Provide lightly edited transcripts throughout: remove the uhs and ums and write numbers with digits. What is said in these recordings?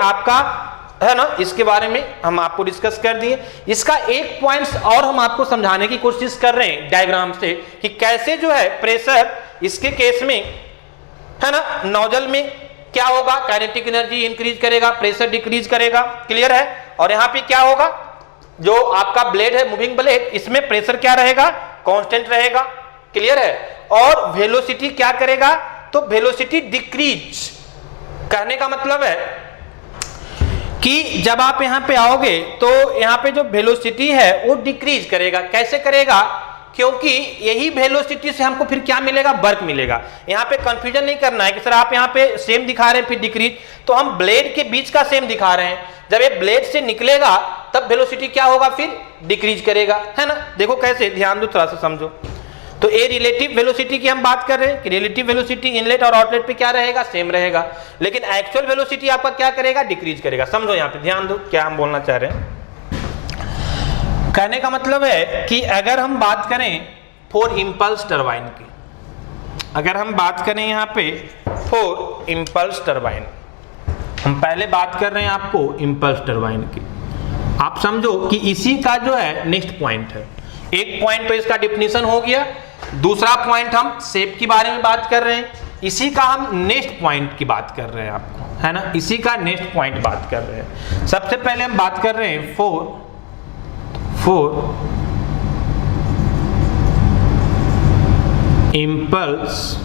आपका है ना, इसके बारे में हम आपको डिस्कस कर दिए। इसका एक पॉइंट्स और हम आपको समझाने की कोशिश कर रहे हैं डायग्राम से कि कैसे जो है प्रेशर इसके केस में है ना, नोजल में क्या होगा, काइनेटिक एनर्जी इंक्रीज करेगा, प्रेशर डिक्रीज करेगा, क्लियर है। और यहां पे क्या होगा, जो आपका ब्लेड है मूविंग ब्लेड, इसमें प्रेशर क्या रहेगा, कांस्टेंट रहेगा, क्लियर है। और वेलोसिटी क्या करेगा, तो वेलोसिटी डिक्रीज। कहने का मतलब है कि जब आप यहां पे आओगे तो यहां पे जो वेलोसिटी है वो डिक्रीज करेगा। कैसे करेगा, क्योंकि यही वेलोसिटी से हमको फिर क्या मिलेगा, वर्क मिलेगा। यहाँ पे कंफ्यूजन नहीं करना है कि सर आप यहाँ पे सेम दिखा रहे हैं फिर डिक्रीज, तो हम ब्लेड के बीच का सेम दिखा रहे हैं। जब ये ब्लेड से निकलेगा तब वेलोसिटी क्या होगा, फिर डिक्रीज करेगा, है ना। देखो कैसे, ध्यान दो थोड़ा सा समझो। तो ये रिलेटिव वेलोसिटी की हम बात कर रहे हैं कि रिलेटिव वेलोसिटी इनलेट और आउटलेट पे क्या रहेगा, सेम रहेगा, लेकिन एक्चुअल वेलोसिटी आपका क्या करेगा, डिक्रीज करेगा। समझो यहाँ पे ध्यान दो क्या हम बोलना चाह रहे हैं। कहने का मतलब है कि अगर हम बात करें फॉर इंपल्स टरबाइन की, अगर हम बात करें यहाँ पे फॉर इंपल्स टरबाइन, हम पहले बात कर रहे हैं आपको इंपल्स टरबाइन की। आप समझो कि इसी का जो है नेक्स्ट पॉइंट है। एक पॉइंट तो इसका डिफिनीशन हो गया, दूसरा पॉइंट हम शेप के बारे में बात कर रहे हैं, इसी का हम नेक्स्ट पॉइंट की बात कर रहे हैं आपको, है ना, इसी का नेक्स्ट पॉइंट बात कर रहे हैं। सबसे पहले हम बात कर रहे हैं for impulse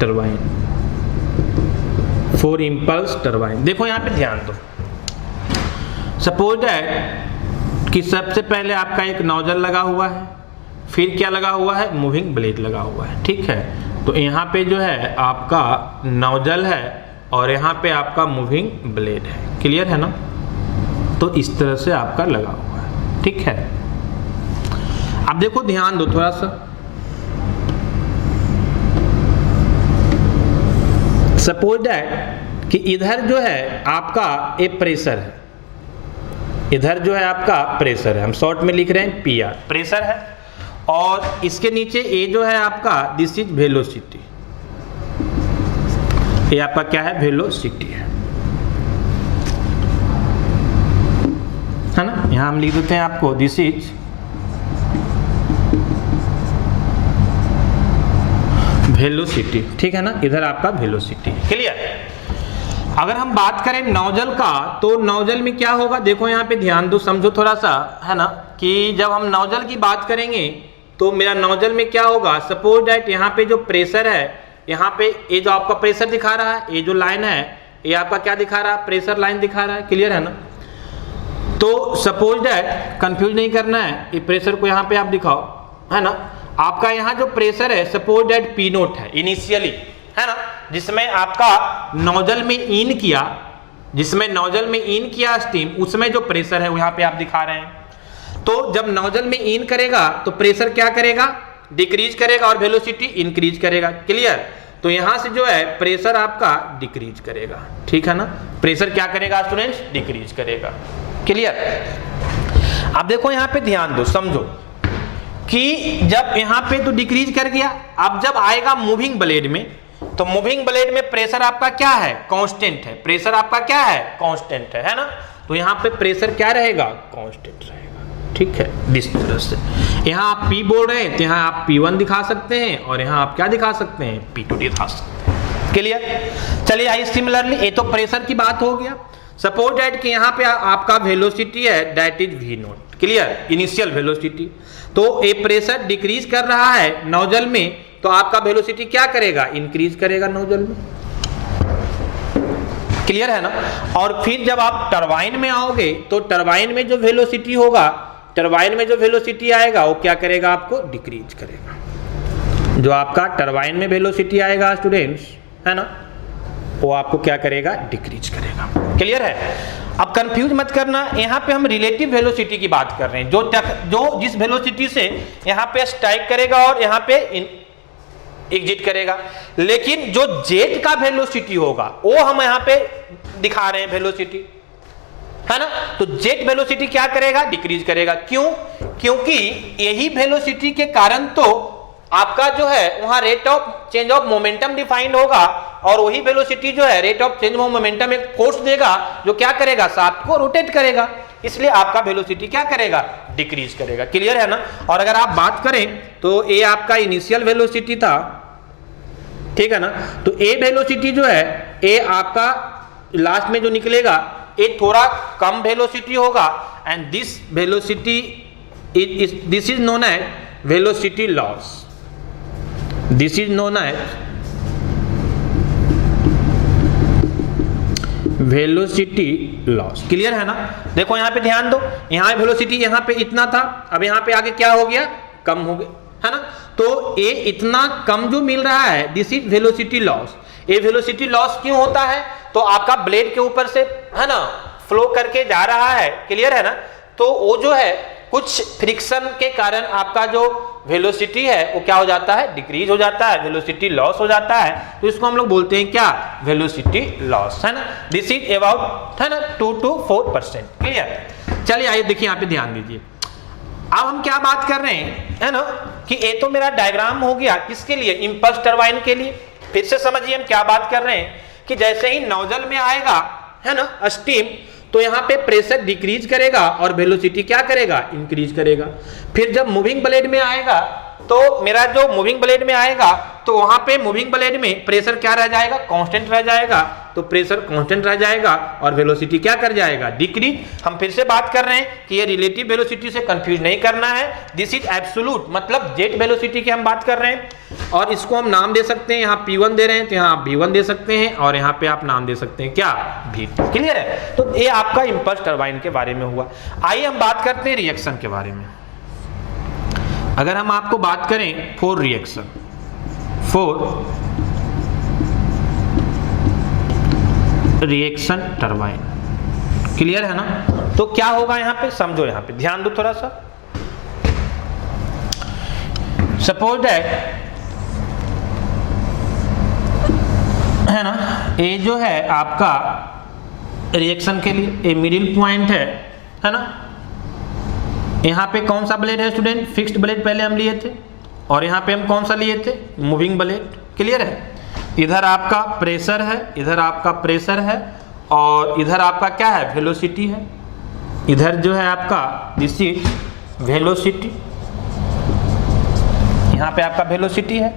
turbine, for impulse turbine. देखो यहां पे ध्यान दो, सपोज दैट कि सबसे पहले आपका एक नोजल लगा हुआ है, फिर क्या लगा हुआ है, मूविंग ब्लेड लगा हुआ है, ठीक है। तो यहाँ पे जो है आपका नोजल है और यहाँ पे आपका मूविंग ब्लेड है, क्लियर है ना। तो इस तरह से आपका लगा हुआ है, ठीक है। अब देखो ध्यान दो थोड़ा सा, सपोज दैट कि इधर जो है आपका एक प्रेशर है, इधर जो है आपका प्रेशर है, हम शॉर्ट में लिख रहे हैं PR, प्रेशर है, और इसके नीचे ये जो है आपका दिस इज वेलोसिटी, ये आपका क्या है, वेलोसिटी है ना। यहां हम लिख देते हैं आपको दिस इज वेलोसिटी, ठीक है ना, इधर आपका वेलोसिटी, क्लियर। अगर हम बात करें नोजल का, तो नोजल में क्या होगा, देखो यहाँ पे ध्यान दो, समझो थोड़ा सा, है ना, कि जब हम नोजल की बात करेंगे तो मेरा नोजल में क्या होगा, सपोज दैट यहाँ पे जो प्रेशर है, यहाँ पे ये जो आपका प्रेशर दिखा रहा है, ये जो लाइन है ये आपका क्या दिखा रहा है, प्रेशर लाइन दिखा रहा है, क्लियर है ना। तो सपोज दैट कंफ्यूज नहीं करना है, ये प्रेशर को यहाँ पे आप दिखाओ, है ना। आपका यहाँ जो प्रेशर है सपोज दैट P नोट है इनिशियली, है ना, जिसमें आपका नोजल में इन किया, जिसमें नोजल में इन किया स्टीम, उसमें जो प्रेशर है वो यहाँ पे आप दिखा रहे हैं। तो जब नोजल में इन करेगा तो प्रेशर क्या करेगा, डिक्रीज करेगा और वेलोसिटी इंक्रीज करेगा, क्लियर। तो यहां से जो है प्रेशर आपका डिक्रीज करेगा, ठीक है ना, प्रेशर क्या करेगा स्टूडेंट्स, डिक्रीज करेगा, क्लियर। अब देखो यहां पे ध्यान दो, समझो कि जब यहां पे तो डिक्रीज कर गया, अब जब आएगा मूविंग ब्लेड में, तो मूविंग ब्लेड में प्रेशर आपका क्या है, कांस्टेंट है, प्रेशर आपका क्या है, कांस्टेंट है ना। तो यहां पे प्रेशर क्या रहेगा, कांस्टेंट रहेगा, ठीक है, इस तरह से। यहां आप P बोल रहे हैं तो यहां आप P1 दिखा सकते हैं और यहां आप क्या दिखा सकते हैं, P2 दिखा सकते हैं, क्लियर। चलिए आई सिमिलरली, ये तो प्रेशर की बात हो गया। सपोज दैट कि यहाँ पे आपका वेलोसिटी है that is V note, clear, initial velocity. तो ये प्रेशर डिक्रीज कर रहा है नोजल में, तो आपका वेलोसिटी क्या करेगा, इंक्रीज करेगा नोजल में, क्लियर है ना। और फिर जब आप टरबाइन में आओगे तो टरबाइन में जो वेलोसिटी होगा, टरबाइन में जो वेलोसिटी आएगा वो क्या करेगा, आपको डिक्रीज करेगा। जो आपका टरबाइन में वेलोसिटी आएगा स्टूडेंट्स, है ना, वो आपको क्या करेगा, डिक्रीज करेगा, क्लियर है। अब कंफ्यूज मत करना, यहाँ पे हम रिलेटिव वेलोसिटी की बात कर रहे हैं, जो जिस वेलोसिटी से यहाँ पे स्ट्राइक करेगा और यहाँ पे एग्जिट करेगा। लेकिन जो जेट का वेलोसिटी होगा वो हम यहाँ पे दिखा रहे हैं वेलोसिटी, है ना। तो जेट वेलोसिटी क्या करेगा, डिक्रीज करेगा। क्यों, क्योंकि यही वेलोसिटी के कारण तो आपका जो है वहां rate of change of momentum defined होगा और वही वेलोसिटी जो है rate of change of momentum एक फोर्स देगा जो क्या करेगा, शाफ्ट को रोटेट करेगा, इसलिए आपका वेलोसिटी क्या करेगा, डिक्रीज करेगा। क्लियर है ना। और अगर आप बात करें तो ए आपका इनिशियल वेलोसिटी था, ठीक है ना, तो ए वेलोसिटी जो है, ए आपका लास्ट में जो निकलेगा ये थोड़ा कम वेलोसिटी होगा, and this velocity this is known as velocity loss, this is known as velocity loss. Clear है ना। देखो यहां पे ध्यान दो, यहां वेलोसिटी यहां पे इतना था, अब यहां पे आगे क्या हो गया, कम हो गया, है ना। तो ये इतना कम जो मिल रहा है, दिस इज वेलोसिटी लॉस। ये वेलोसिटी लॉस क्यों होता है, तो आपका ब्लेड के ऊपर से, है ना, फ्लो करके जा रहा है। क्लियर है ना। तो वो जो है कुछ फ्रिक्शन के कारण आपका जो वेलोसिटी है वो क्या हो जाता है, डिक्रीज हो जाता है, वेलोसिटी लॉस हो जाता है। तो इसको हम लोग बोलते हैं क्या, वेलोसिटी लॉस, है ना। दिस इज अबाउट, है ना, 2 to 4%। क्लियर। चलिए आइए देखिए यहाँ पे ध्यान दीजिए। अब हम क्या बात कर रहे हैं, है ना, कि ये तो मेरा डायग्राम हो गया किसके लिए, इंपल्स टरबाइन के लिए। फिर से समझिए हम क्या बात कर रहे हैं कि जैसे ही नोजल में आएगा, है ना, स्टीम, तो यहाँ पे प्रेशर डिक्रीज करेगा और वेलोसिटी क्या करेगा, इंक्रीज करेगा। फिर जब मूविंग ब्लेड में आएगा, तो मेरा जो मूविंग ब्लेड में आएगा तो वहां पे मूविंग ब्लेड में प्रेशर क्या रह जाएगा, कांस्टेंट रह जाएगा। तो प्रेशर कांस्टेंट रह जाएगा और वेलोसिटी क्या कर जाएगा, डिक्रीज। हम फिर से बात कर रहे हैं कि ये रिलेटिव वेलोसिटी से कंफ्यूज नहीं करना है, दिस इज एब्सोल्यूट, मतलब जेट वेलोसिटी की हम बात कर रहे हैं। और इसको हम नाम दे सकते हैं, यहाँ P1 दे रहे हैं तो यहाँ आप V1 दे सकते हैं, और यहाँ पे आप नाम दे सकते हैं क्या, V2। क्लियर है। तो ये आपका इंपल्स टरबाइन के बारे में हुआ। आइए हम बात करते हैं रिएक्शन के बारे में। अगर हम आपको बात करें for reaction, for reaction turbine, clear है ना। तो क्या होगा यहाँ पे, समझो, यहाँ पे ध्यान दो थोड़ा सा। सपोज दैट, है ना, ये जो है आपका रिएक्शन के लिए ये मिडिल पॉइंट है ना। यहाँ पे कौन सा ब्लेड है स्टूडेंट, फिक्स्ड ब्लेड पहले हम लिए थे, और यहाँ पे हम कौन सा लिए थे, मूविंग ब्लेड। क्लियर है। इधर आपका प्रेशर है, इधर आपका प्रेशर है, और इधर आपका क्या है, वेलोसिटी है। इधर जो है आपका दिस इज वेलोसिटी, यहाँ पे आपका वेलोसिटी है।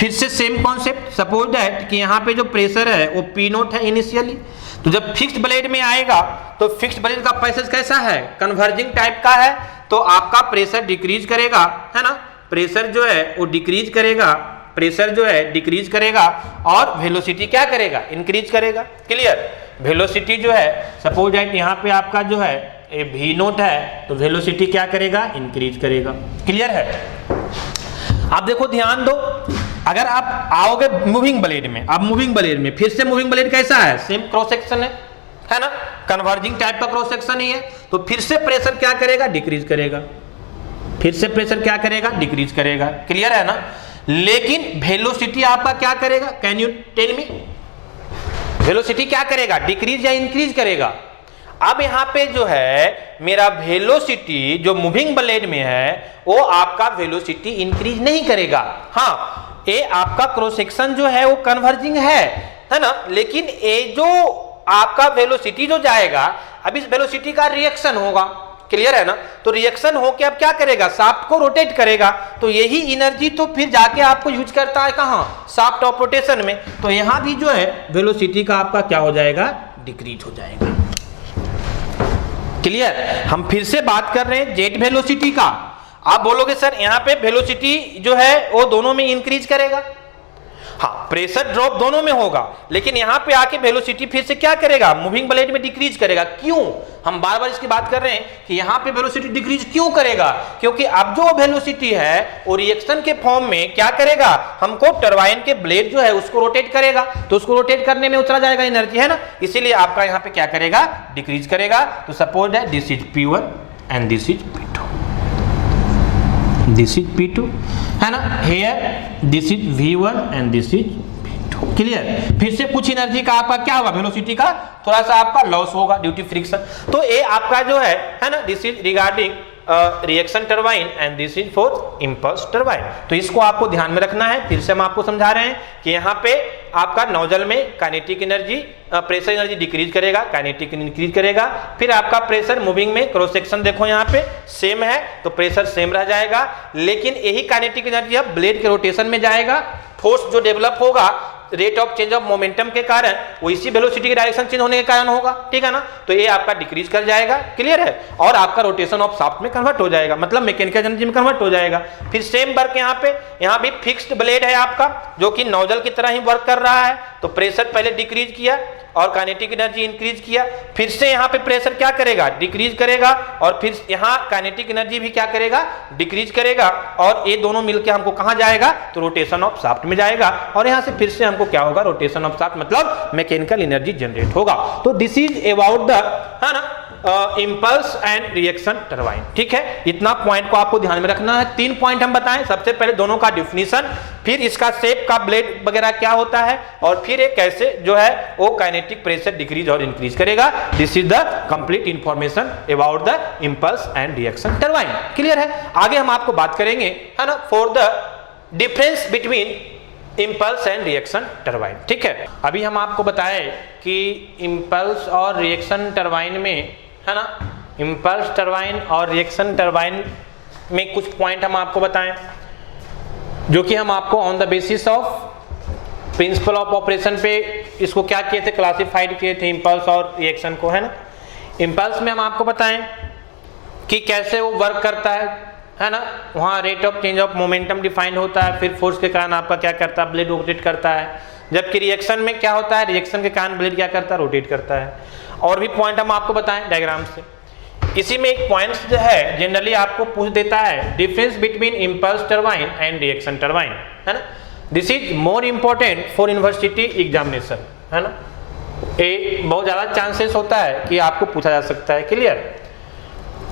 फिर से सेम कॉन्सेप्ट, सपोज दैट कि यहाँ पे जो प्रेशर है वो P0 है इनिशियली, तो जब फिक्स्ड ब्लेड में आएगा तो फिक्स्ड ब्लेड का पैसेज कैसा है, कन्वर्जिंग टाइप का है, तो आपका प्रेशर डिक्रीज करेगा, है ना, प्रेशर जो है वो डिक्रीज करेगा, प्रेशर जो है डिक्रीज करेगा, और वेलोसिटी क्या करेगा, इंक्रीज करेगा। क्लियर। वेलोसिटी जो है, सपोज दैट यहाँ पे आपका जो है V0 है, तो वेलोसिटी क्या करेगा, इंक्रीज करेगा। क्लियर है। आप देखो ध्यान दो, अगर आप आओगे मूविंग ब्लेड में, अब मूविंग ब्लेड में फिर से मूविंग ब्लेड कैसा है, सेम क्रॉस सेक्शन है ना, कन्वर्जिंग टाइप का क्रॉस सेक्शन ही है, तो फिर से प्रेशर क्या करेगा, डिक्रीज करेगा, फिर से प्रेशर क्या करेगा, डिक्रीज करेगा। क्लियर है ना। लेकिन वेलोसिटी आपका क्या करेगा, can you tell me, velocity क्या करेगा, डिक्रीज या इंक्रीज करेगा। अब यहाँ पे जो है मेरा वेलोसिटी जो मूविंग ब्लेड में है वो आपका वेलोसिटी इंक्रीज नहीं करेगा। हाँ, ये आपका क्रॉस सेक्शन जो है वो कन्वर्जिंग है ना, लेकिन ये जो आपका वेलोसिटी जो जाएगा, अब इस वेलोसिटी का रिएक्शन होगा। क्लियर है ना। तो रिएक्शन होके अब क्या करेगा, शाफ्ट को रोटेट करेगा, तो यही एनर्जी तो फिर जाके आपको यूज करता है कहाँ, शाफ्ट ऑफ रोटेशन में। तो यहां भी जो है वेलोसिटी का आपका क्या हो जाएगा, डिक्रीज हो जाएगा। क्लियर। हम फिर से बात कर रहे हैं जेट वेलोसिटी का। आप बोलोगे सर यहाँ पे वेलोसिटी जो है वो दोनों में इंक्रीज करेगा, हाँ, प्रेशर ड्रॉप दोनों में होगा, लेकिन यहाँ पे आके वेलोसिटी फिर से क्या करेगा, मूविंग ब्लेड में डिक्रीज करेगा। क्यों, हम बार बार इसकी बात कर रहे हैं कि यहाँ पे वेलोसिटी डिक्रीज क्यों करेगा, क्योंकि अब जो वेलोसिटी है वो रिएक्शन के फॉर्म में क्या करेगा, हमको टरबाइन के ब्लेड जो है उसको रोटेट करेगा, तो उसको रोटेट करने में उतरा जाएगा एनर्जी, है ना, इसीलिए आपका यहाँ पे क्या करेगा, डिक्रीज करेगा। तो suppose that this is P1 and this is P2, this is P2, है ना, here this is V1 and this is V2। Clear. फिर से कुछ एनर्जी का आपका क्या होगा, वेलोसिटी का थोड़ा सा आपका लॉस होगा ड्यू टू फ्रिक्शन। तो ये आपका जो है ना, this is regarding reaction turbine and this is for impulse turbine. तो इसको आपको ध्यान में रखना है। फिर से हम आपको समझा रहे हैं कि यहाँ पे आपका नोजल में kinetic energy, pressure energy decrease करेगा, काइनेटिक इंक्रीज करेगा। फिर आपका प्रेशर मूविंग में क्रॉस सेक्शन देखो यहाँ पे सेम है तो प्रेशर सेम रह जाएगा, लेकिन यही काइनेटिक एनर्जी अब ब्लेड के रोटेशन में जाएगा। फोर्स जो डेवलप होगा rate of change of momentum के कारण, वो इसी वेलोसिटी की डायरेक्शन चेंज होने के कारण होगा, ठीक है ना। तो ये आपका डिक्रीज कर जाएगा, क्लियर है, और आपका रोटेशन ऑफ शाफ्ट में कन्वर्ट हो जाएगा, मतलब मैकेनिकल एनर्जी में कन्वर्ट हो जाएगा। फिर सेम वर्क यहाँ भी फिक्स्ड ब्लेड है आपका जो कि नोजल की तरह ही वर्क कर रहा है, तो प्रेशर पहले डिक्रीज किया और काइनेटिक एनर्जी इंक्रीज किया। फिर से यहाँ पे प्रेशर क्या करेगा, डिक्रीज करेगा, और फिर यहाँ काइनेटिक एनर्जी भी क्या करेगा, डिक्रीज करेगा, और ये दोनों मिलकर हमको कहाँ जाएगा, तो रोटेशन ऑफ शाफ्ट में जाएगा, और यहाँ से फिर से हमको क्या होगा, रोटेशन ऑफ शाफ्ट मतलब मैकेनिकल एनर्जी जनरेट होगा। तो दिस इज अबाउट द, है ना, इंपल्स एंड रिएक्शन टरबाइन, ठीक है। इतना पॉइंट को आपको ध्यान में रखना है। 3 पॉइंट हम बताएं, सबसे पहले दोनों का डिफिनीशन, फिर इसका शेप का ब्लेड वगैरह क्या होता है, और फिर ये कैसे जो है वो काइनेटिक प्रेशर डिक्रीज और इंक्रीज करेगा। This is the complete information about the impulse and reaction turbine, clear है। आगे हम आपको बात करेंगे, है ना, for the difference between impulse and reaction turbine, ठीक है। अभी हम आपको बताएं कि इंपल्स और रिएक्शन टरबाइन में, है ना, इंपल्स टरबाइन और रिएक्शन टरबाइन में कुछ पॉइंट हम आपको बताएं जो कि हम आपको on the basis of principle of operation पे इसको क्या किए थे, क्लासिफाइड किए थे इंपल्स और रिएक्शन को, है ना। इंपल्स में हम आपको बताएं कि कैसे वो वर्क करता है ना, वहाँ rate of change of momentum defined होता है, फिर फोर्स के कारण आपका क्या करता है, ब्लेड रोटेट करता है। जबकि रिएक्शन में क्या होता है, रिएक्शन के कारण ब्लेड क्या करता है, रोटेट करता है। और भी पॉइंट हम आपको बताएं डायग्राम से। इसी में एक पॉइंट जो है जनरली आपको पूछ देता है, difference between impulse turbine and reaction turbine, है ना। This is more important for university examination, है ना। ये बहुत ज्यादा चांसेस होता है कि आपको पूछा जा सकता है, क्लियर।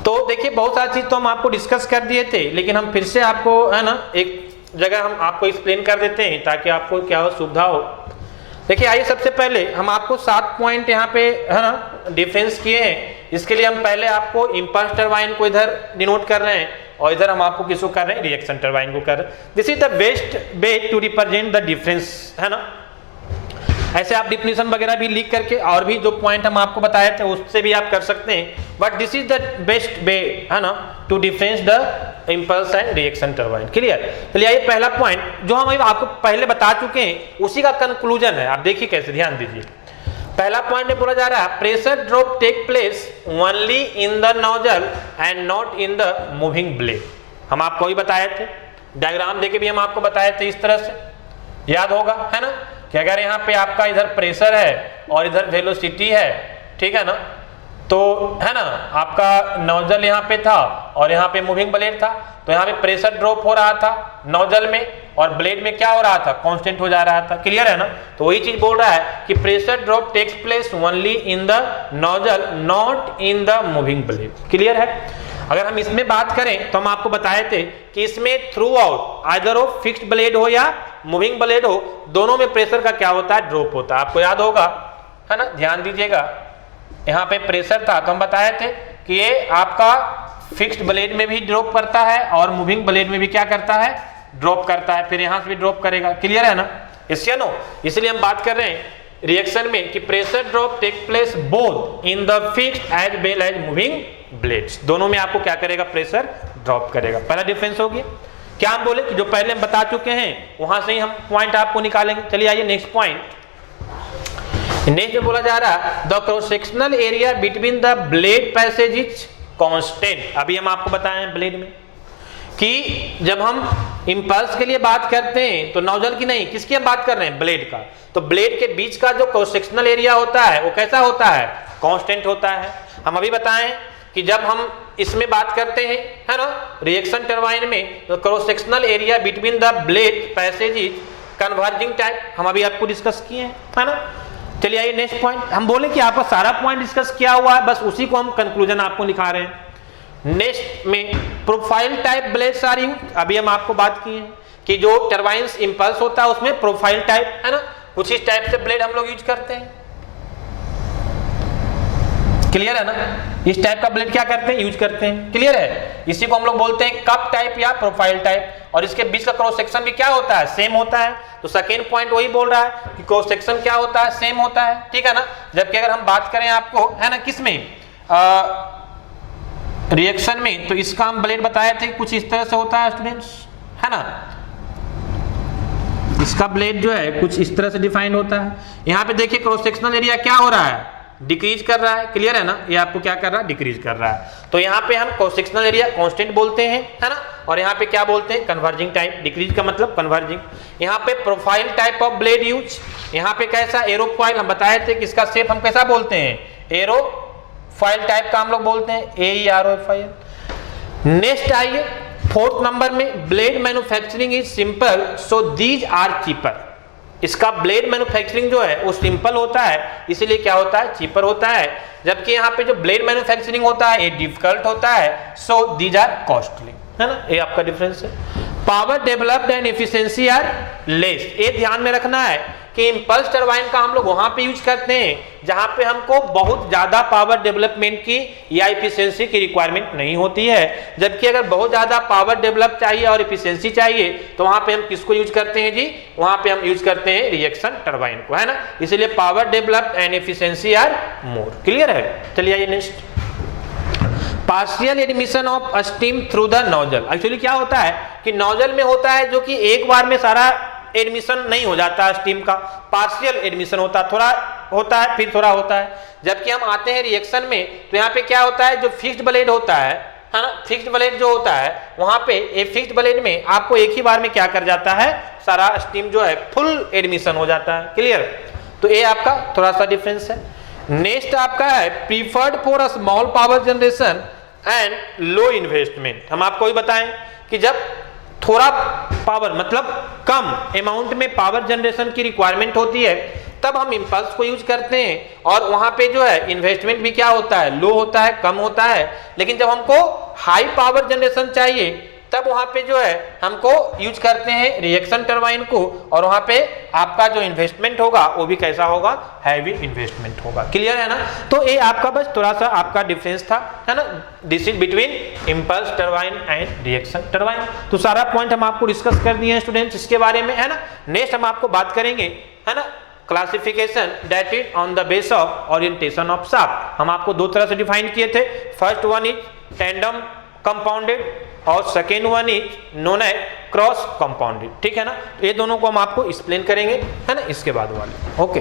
तो देखिए बहुत सारी चीज तो हम आपको डिस्कस कर दिए थे, लेकिन हम फिर से आपको, है ना, एक जगह हम आपको एक्सप्लेन कर देते हैं ताकि आपको क्या हो, सुविधा हो। देखिए आइए सबसे पहले हम आपको 7 पॉइंट यहाँ पे, है ना, डिफरेंस किए हैं। इसके लिए हम पहले आपको इंपल्स टरबाइन को इधर डिनोट कर रहे हैं और इधर हम आपको किसको कर रहे हैं, रिएक्शन टरबाइन को कर रहे हैं। This is the best way to represent the difference, है ना। ऐसे आप डिफिनेशन वगैरह भी लिख करके और भी जो पॉइंट हम आपको बताए थे उससे भी आप कर सकते हैं, but this is the best way, है ना, to difference the impulse and reaction turbine, clear. चलिए आइए पहला पॉइंट जो हम आपको पहले बता चुके हैं उसी का कंक्लूजन है। आप देखिए कैसे, ध्यान दीजिए। पहला पॉइंट में बोला जा रहा है, pressure drop take place only in the nozzle and not in the moving blade. हम आपको ही बताए थे, डायग्राम देके भी हम आपको बताए थे, इस तरह से याद होगा, है ना, कि अगर यहाँ पे आपका इधर प्रेशर है और इधर वेलोसिटी है, ठीक है ना, तो है ना आपका नोजल यहाँ पे था और यहाँ पे मूविंग ब्लेड था, तो यहाँ पे प्रेशर ड्रॉप हो रहा था नोजल में और ब्लेड में क्या हो रहा था, कांस्टेंट हो जा रहा था, क्लियर है ना। तो वही चीज बोल रहा है कि pressure drop takes place only in the nozzle not in the moving blade, clear है। अगर हम इसमें बात करें तो हम आपको बताए थे कि इसमें थ्रू आउट आइदर हो फिक्स्ड ब्लेड हो या मूविंग ब्लेड हो, दोनों में प्रेशर का क्या होता है, ड्रॉप होता है। आपको याद होगा, है ना, ध्यान दीजिएगा। यहाँ पे प्रेशर था तो हम बताए थे कि ये आपका फिक्स्ड ब्लेड में भी ड्रॉप करता है और मूविंग ब्लेड में भी क्या करता है, ड्रॉप करता है, फिर यहाँ से भी ड्रॉप करेगा, क्लियर है ना, इससे नो। इसलिए हम बात कर रहे हैं रिएक्शन में कि pressure drop take place both in the fixed as well as moving blades, दोनों में आपको क्या करेगा, प्रेशर ड्रॉप करेगा। पहला डिफरेंस हो गया। क्या हम बोले कि जो पहले हम बता चुके हैं वहां से ही हम पॉइंट आपको निकालेंगे। चलिए आइए नेक्स्ट पॉइंट। नेक्स्ट में बोला जा रहा है the cross sectional area between the blade passage is constant. अभी हम आपको बताएं ब्लेड में कि जब हम इंपल्स के लिए बात करते हैं तो नोजल की नहीं, किसकी हम बात कर रहे हैं, ब्लेड का। तो ब्लेड के बीच का जो क्रॉस सेक्शनल एरिया होता है वो कैसा होता है, कांस्टेंट होता है। हम अभी बताएं कि जब हम इसमें बात करते हैं, है ना, रिएक्शन टरबाइन में, तो cross sectional area between the blade passage is converging type, हम अभी आपको डिस्कस किए हैं, है ना। चलिए आइए नेक्स्ट पॉइंट। हम बोले कि आपका सारा पॉइंट डिस्कस किया हुआ है, बस उसी को हम कंक्लूजन आपको लिखा रहे हैं। नेक्स्ट में प्रोफाइल टाइप ब्लेड्स आ रही हूँ, अभी हम आपको बात की है कि जो टरबाइन्स इंपल्स होता है उसमें प्रोफाइल टाइप, है ना, कुछ इस टाइप से ब्लेड हम लोग यूज करते हैं, क्लियर है ना। इस टाइप का ब्लेड क्या करते हैं, यूज करते हैं, क्लियर है। इसी को हम लोग बोलते हैं कप टाइप या प्रोफाइल टाइप। और इसके बीच का क्रॉस सेक्शन भी क्या होता है, सेम होता है। तो सेकेंड पॉइंट वही बोल रहा है कि क्रॉस सेक्शन क्या होता है, सेम होता है, ठीक है ना। जबकि अगर हम बात करें आपको, है ना, किसमें, रिएक्शन में, तो इसका हम ब्लेड बताए थे कुछ इस तरह से होता है स्टूडेंट्स, है ना। इसका ब्लेड जो है कुछ इस तरह से डिफाइंड होता है। यहाँ पे देखिए क्रॉस सेक्शनल एरिया क्या हो रहा है, डिक्रीज कर रहा है, क्लियर है ना। ये आपको क्या कर रहा है, डिक्रीज कर रहा है। तो यहाँ पे हम क्रॉस सेक्शनल एरिया कांस्टेंट बोलते हैं, है ना। और यहाँ पे क्या बोलते हैं, कन्वर्जिंग टाइप, डिक्रीज का मतलब कन्वर्जिंग। यहाँ पे profile type of blade use, यहाँ पे कैसा, एरोफॉइल, हम बताए थे कि इसका शेप हम कैसा बोलते हैं, एरोफॉइल टाइप का हम लोग बोलते हैं, AEROFIL। नेक्स्ट आइए फोर्थ नंबर में, blade manufacturing is simple so these are cheaper. इसका ब्लेड मैन्युफैक्चरिंग जो है वो सिंपल होता है, इसीलिए क्या होता है, चीपर होता है। जबकि यहाँ पे जो ब्लेड मैन्युफैक्चरिंग होता है ये डिफिकल्ट होता है, सो दीज आर कॉस्टली, है ना। ये आपका डिफरेंस है। Power developed and efficiency are less. ये ध्यान में रखना है कि इंपल्स टरबाइन का हम लोग वहां पे यूज करते हैं जहां पे हमको बहुत ज्यादा पावर डेवलपमेंट की या इफिशियंसी की रिक्वायरमेंट नहीं होती है। जबकि अगर बहुत ज्यादा पावर डेवलप चाहिए और इफिशियंसी चाहिए तो वहां पे हम किसको यूज करते हैं जी, वहां पे हम यूज करते हैं रिएक्शन टरबाइन को, है ना। इसलिए power develop and efficiency are more, clear है। चलिए आइए next, partial admission of steam through the nozzle. Actually क्या होता है कि नोजल में होता है जो कि एक बार में सारा एडमिशन नहीं हो जाता है स्टीम का, पार्शियल एडमिशन होता है, थोड़ा होता है फिर थोड़ा होता है। जबकि हम आते हैं रिएक्शन में तो यहाँ पे क्या होता है, जो फिक्स्ड ब्लेड होता है ना, फिक्स्ड ब्लेड जो होता है वहां पे ये फिक्स्ड ब्लेड में आपको एक ही बार में क्या कर जाता है, सारा स्टीम जो है फुल एडमिशन हो जाता है, क्लियर। तो ये आपका थोड़ा सा डिफरेंस है। नेक्स्ट आपका है preferred for a small power generation and low investment. हम आपको ही बताएं कि जब थोड़ा पावर मतलब कम अमाउंट में पावर जनरेशन की रिक्वायरमेंट होती है तब हम इंपल्स को यूज करते हैं, और वहां पे जो है इन्वेस्टमेंट भी क्या होता है, लो होता है, कम होता है। लेकिन जब हमको हाई पावर जनरेशन चाहिए तब वहां पे जो है हमको यूज करते हैं रिएक्शन टरबाइन को, और वहां पे आपका जो इन्वेस्टमेंट होगा वो भी कैसा होगा, हैवी इन्वेस्टमेंट होगा, क्लियर है ना। तो ये आपका बस थोड़ा सा आपका डिफरेंस था, है ना, this is between impulse turbine and reaction turbine. तो सारा पॉइंट हम आपको डिस्कस कर दिए हैं स्टूडेंट्स इसके बारे में, है ना। नेक्स्ट हम आपको बात करेंगे, है ना, classification that is on the base of orientation of shaft. हम आपको दो तरह से डिफाइन किए थे, first one is tandem compounded और second one is known as cross compounded, ठीक है ना। ये दोनों को हम आपको एक्सप्लेन करेंगे, है ना, इसके बाद वाले, ओके।